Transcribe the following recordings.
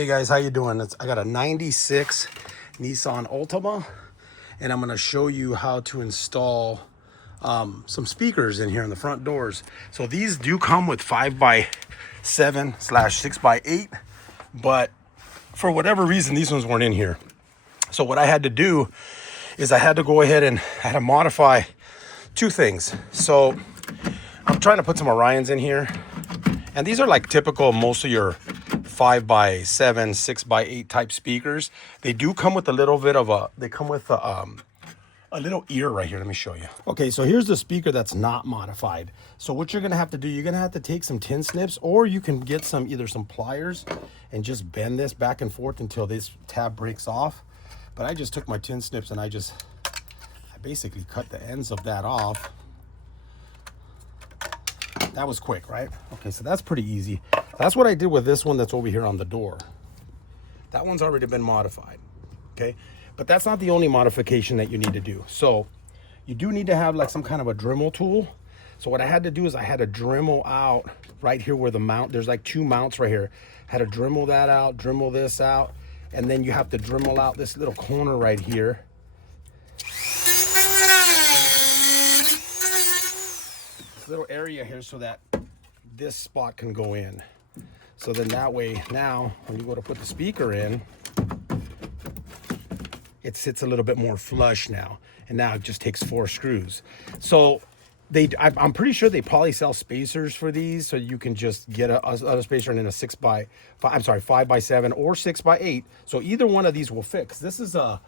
Hey guys, how you doing? I got a 96 Nissan Altima, and I'm going to show you how to install some speakers in here in the front doors. So these do come with 5x7/6x8, but for whatever reason, these ones weren't in here. So what I had to do is I had to go ahead and I had to modify two things. So I'm trying to put some Orions in here, and these are like typical, most of your 5x7, 6x8 type speakers. They do come with a little bit of a little ear right here. Let me show you. Okay, so here's the speaker that's not modified. So what you're gonna have to do, you're gonna have to take some tin snips, or you can get either some pliers and just bend this back and forth until this tab breaks off. But I just took my tin snips and I basically cut the ends of that off. That was quick, right? Okay, so that's pretty easy. That's what I did with this one that's over here on the door. That one's already been modified, okay? But that's not the only modification that you need to do. So you do need to have like some kind of a Dremel tool. So what I had to do is I had to Dremel out right here where the mount, there's like two mounts right here. Had to Dremel that out, Dremel this out, and then you have to Dremel out this little corner right here. Little area here so that this spot can go in. So then that way, now when you go to put the speaker in, it sits a little bit more flush now, and now it just takes 4 screws. So I'm pretty sure they probably sell spacers for these, so you can just get a spacer in a 5x7 or 6x8. So either one of these will fix. This is I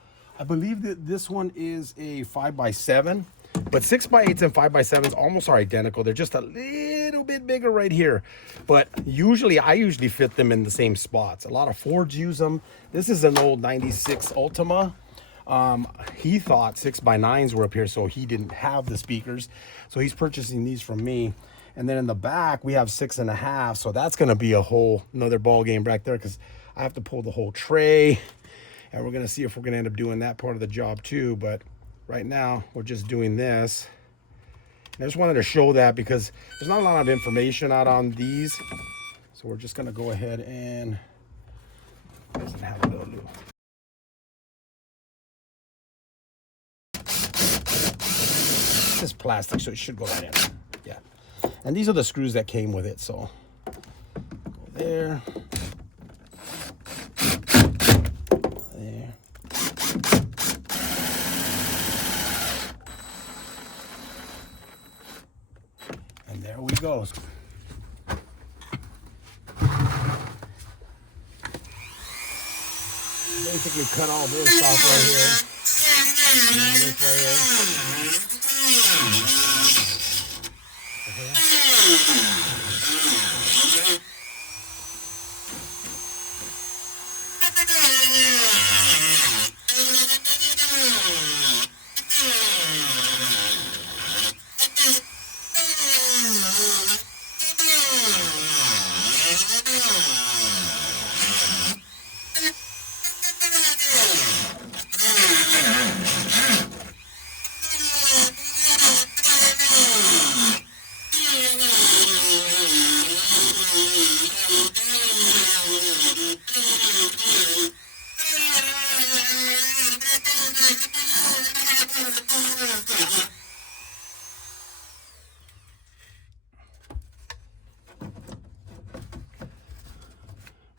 believe that this one is a 5x7. But 6x8s and 5x7s almost are identical. They're just a little bit bigger right here. But I usually fit them in the same spots. A lot of Fords use them. This is an old 96 Altima. He thought 6x9s were up here, so he didn't have the speakers. So he's purchasing these from me. And then in the back, we have 6.5. So that's going to be another ball game back there, because I have to pull the whole tray. And we're going to see if we're going to end up doing that part of the job too. But right now, we're just doing this. And I just wanted to show that because there's not a lot of information out on these. So we're just gonna go ahead and, doesn't have a little loop. This is plastic, so it should go right in. Yeah. And these are the screws that came with it, so go there. There. There we go. Basically cut all this off right here. And all this right here.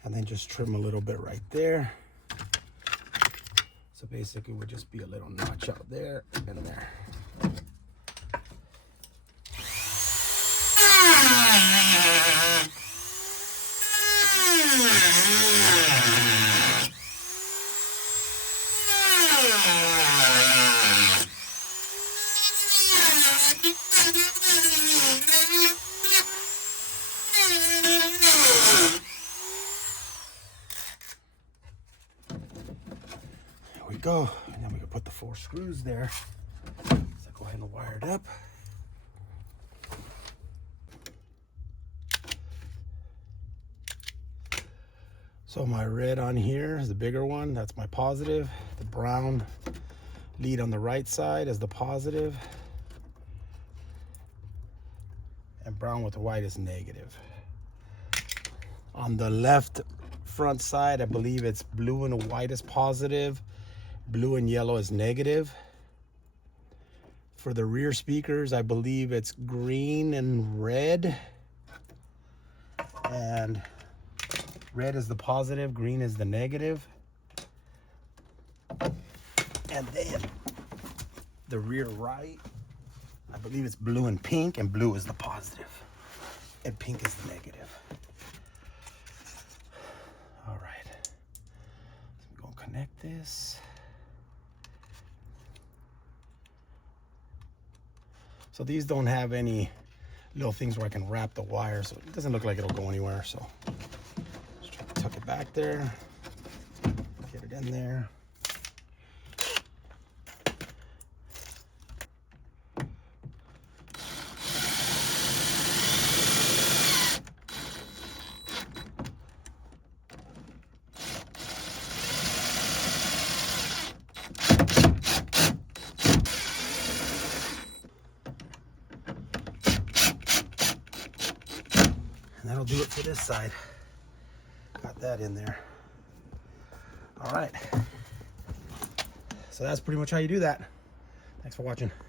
And then just trim a little bit right there. So basically would just be a little notch out there and there. Go, and then we can put the 4 screws there. So go ahead and wire it up. So my red on here is the bigger one, that's my positive. The brown lead on the right side is the positive, and brown with the white is negative. On the left front side, I believe it's blue and white is positive, blue and yellow is negative. For the rear speakers, I believe it's green and red. And red is the positive, green is the negative. And then the rear right, I believe it's blue and pink, and blue is the positive, and pink is the negative. All right, so we're gonna connect this. So these don't have any little things where I can wrap the wire, so it doesn't look like it'll go anywhere. So just try to tuck it back there, get it in there. And that'll do it for this side. Got that in there. All right. So that's pretty much how you do that. Thanks for watching.